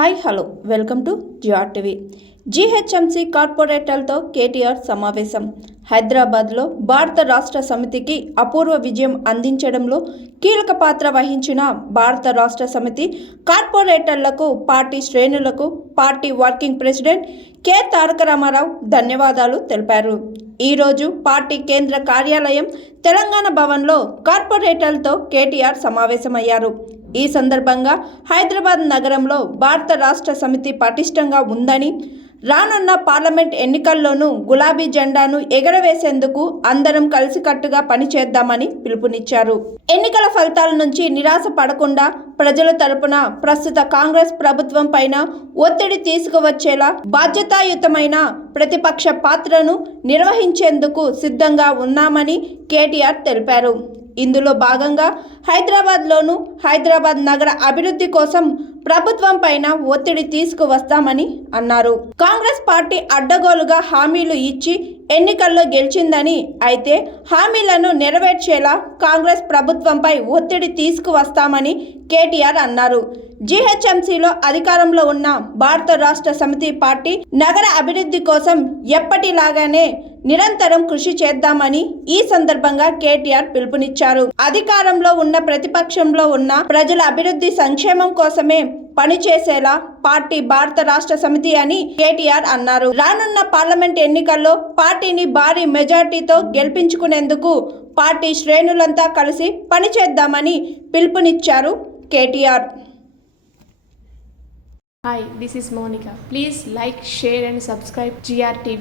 Hi hello. Welcome to G R TV. GHMC కార్పొరేటర్లతో KTR సమావేశం. హైదరాబాద్లో భారత రాష్ట్ర సమితికి అపూర్వ విజయం అందించడంలో కీలక పాత్ర వహించిన భారత రాష్ట్ర సమితి కార్పొరేటర్లకు పార్టీ శ్రేణులకు party working president K. Taraka Ramarao ధన్యవాదాలు తెలిపారు. ఈరోజు పార్టీ కేంద్ర కార్యాలయం తెలంగాణ భవన్లో కార్పొరేటర్లతో కేటీఆర్ సమావేశమయ్యారు. ఈ సందర్భంగా హైదరాబాద్ నగరంలో భారత రాష్ట్ర సమితి పటిష్టంగా ఉందని రానున్న పార్లమెంట్ ఎన్నికల్లోనూ గులాబీ జెండాను ఎగరవేసేందుకు అందరం కలిసికట్టుగా పనిచేద్దామని పిలుపునిచ్చారు. ఎన్నికల ఫలితాల నుంచి నిరాశ పడకుండా ప్రజల తరపున ప్రస్తుత కాంగ్రెస్ ప్రభుత్వం పైన ఒత్తిడి తీసుకువచ్చేలా బాధ్యతాయుతమైన ప్రతిపక్ష పాత్రను నిర్వహించేందుకు సిద్ధంగా ఉన్నామని కేటీఆర్ తెలిపారు. ఇందులో భాగంగా హైదరాబాద్లోను హైదరాబాద్ నగర అభివృద్ధి కోసం ప్రభుత్వం పైన ఒత్తిడి తీసుకువస్తామని అన్నారు. కాంగ్రెస్ పార్టీ అడ్డగోలుగా హామీలు ఇచ్చి ఎన్నికల్లో గెలిచిందని అయితే హామీలను నెరవేర్చేలా కాంగ్రెస్ ప్రభుత్వంపై ఒత్తిడి తీసుకువస్తామని కేటీఆర్ అన్నారు. జీహెచ్ఎంసీలో అధికారంలో ఉన్న భారత రాష్ట్ర సమితి పార్టీ నగర అభివృద్ధి కోసం ఎప్పటిలాగానే నిరంతరం కృషి చేద్దామని ఈ సందర్భంగా కేటీఆర్ పిలుపునిచ్చారు. అధికారంలో ఉన్న ప్రతిపక్షంలో ఉన్న ప్రజల అభివృద్ధి సంక్షేమం కోసమే పనిచేసేలా పార్టీ భారత రాష్ట్ర సమితి అని కేటీఆర్ అన్నారు. రానున్న పార్లమెంట్ ఎన్నికల్లో పార్టీని భారీ మెజార్టీతో గెలిపించుకునేందుకు పార్టీ శ్రేణులంతా కలిసి పనిచేద్దామని పిలుపునిచ్చారు KTR. Hi, this is Monica. Please like, share, and subscribe GRTV.